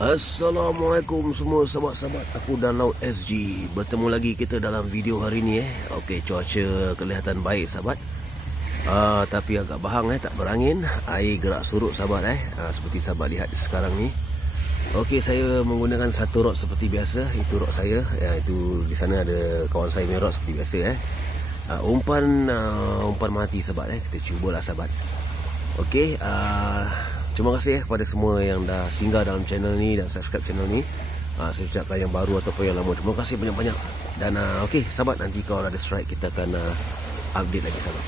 Assalamualaikum semua sahabat-sahabat aku dan Laut SG. Bertemu lagi kita dalam video hari ni Okey, cuaca kelihatan baik sahabat. Tapi agak bahang tak berangin, air gerak surut sahabat seperti sahabat lihat sekarang ni. Okey, saya menggunakan satu rod seperti biasa. Itu rod saya. Itu di sana ada kawan saya punya rod seperti biasa umpan mati sahabat kita cubalah sahabat. Okey, terima kasih kepada semua yang dah singgah dalam channel ni dan subscribe channel ni. Saya ucapkan yang baru ataupun yang lama, terima kasih banyak-banyak. Dan okey sahabat, nanti kalau ada strike kita akan update lagi sahabat.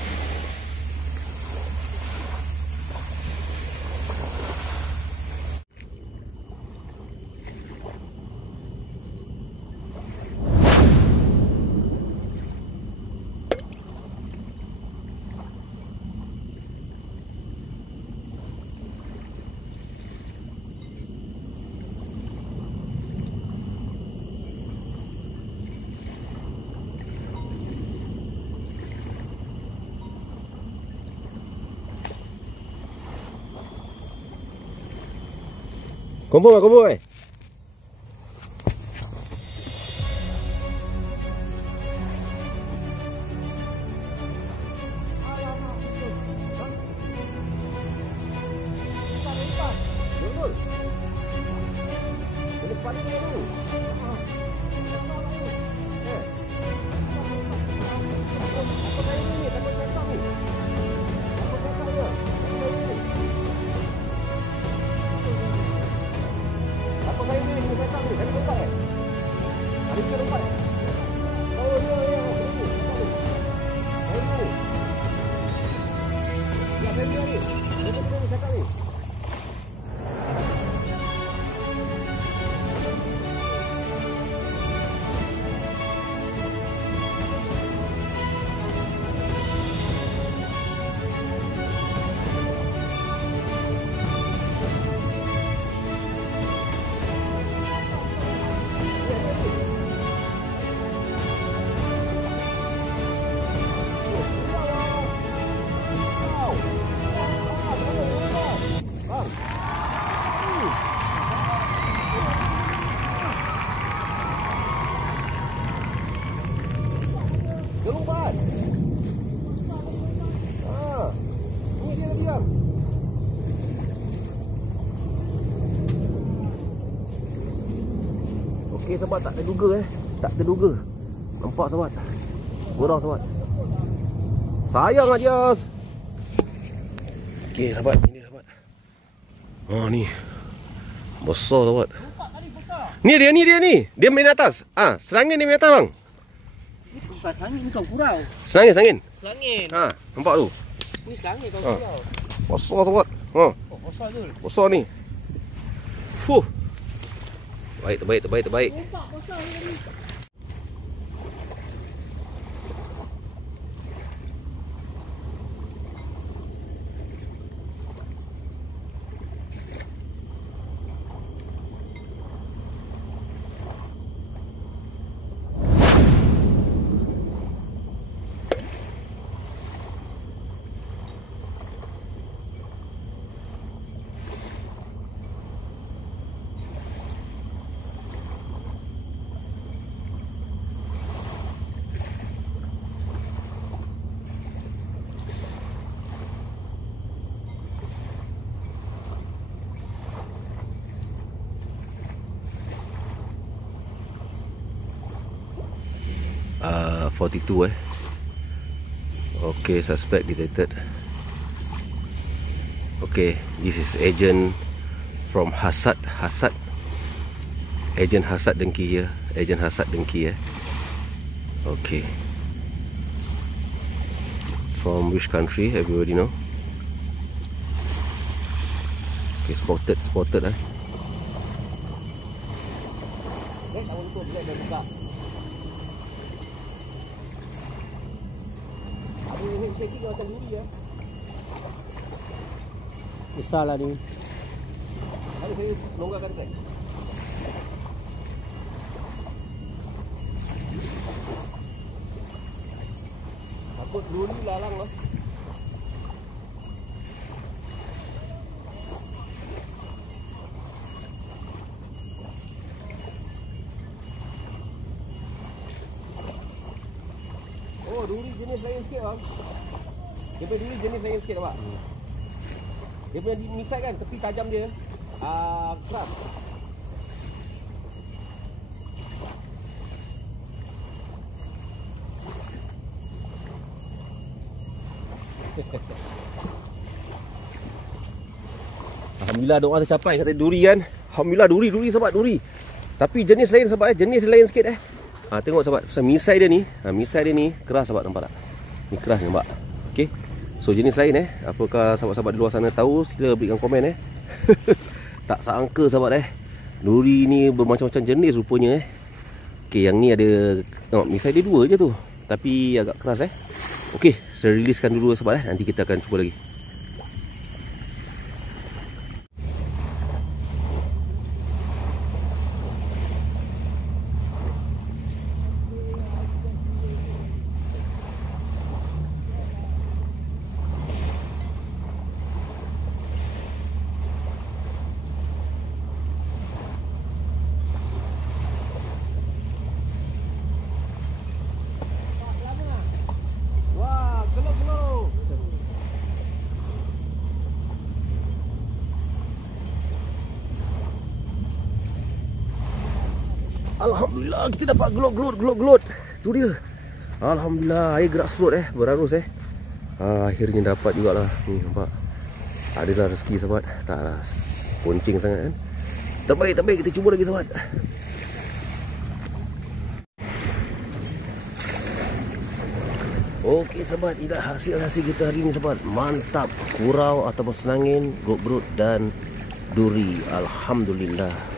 Kumpul. Okey sahabat, tak terduga. Nampak sahabat. Gorang sahabat. Sayang Ajas. Okey sahabat, ini sahabat. Ni. Besar sahabat. Ni dia. Dia main atas. Serangin dia main atas bang. Ni bukan serangin, ni kau kurau. Serangin. Nampak tu. Ni serangin kau kurau. Besar sahabat. Besar je. Besar ni. Terbaik. Nampak besar ni. Uh, 42 Okay, suspect detected. Okay, this is agent from Hasad. Agent Hasad Dengki here. Okay. From which country? Everybody know? Okay, spotted Besar lah ni. Ada saya longgarkan dekat. Takut luri lalang lah. duri jenis lain sikit bang. Dia punya duri jenis lain sikit nampak. Dia punya misai kan, tepi tajam dia. Keras. Alhamdulillah doa tercapai kata duri kan. Alhamdulillah duri sahabat, duri. Tapi jenis lain sahabat, jenis lain sikit tengok sahabat, pasal misai dia ni, misai dia ni keras sahabat, nampak tak? Ni keras nampak. Okey. So jenis lain apakah sahabat-sahabat di luar sana tahu, sila berikan komen Tak sangka sahabat duri ni bermacam-macam jenis rupanya Okey, yang ni ada tengok misai dia dua je tu, tapi agak keras Okey, saya riliskan dulu sahabat nanti kita akan cuba lagi. Alhamdulillah kita dapat gelut. Tu dia. Alhamdulillah air gerak surut berarus akhirnya dapat jugalah. Ni nampak. Adalah rezeki sahabat. Taklah poncing sangat kan. Terbaik kita cuba lagi sahabat. Okey sahabat, inilah hasil kita hari ni sahabat. Mantap. Kurau ataupun senangin, gok-gerut dan duri. Alhamdulillah.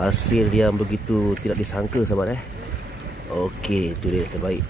Hasil yang begitu tidak disangka sahabat Okey, itu dia terbaik.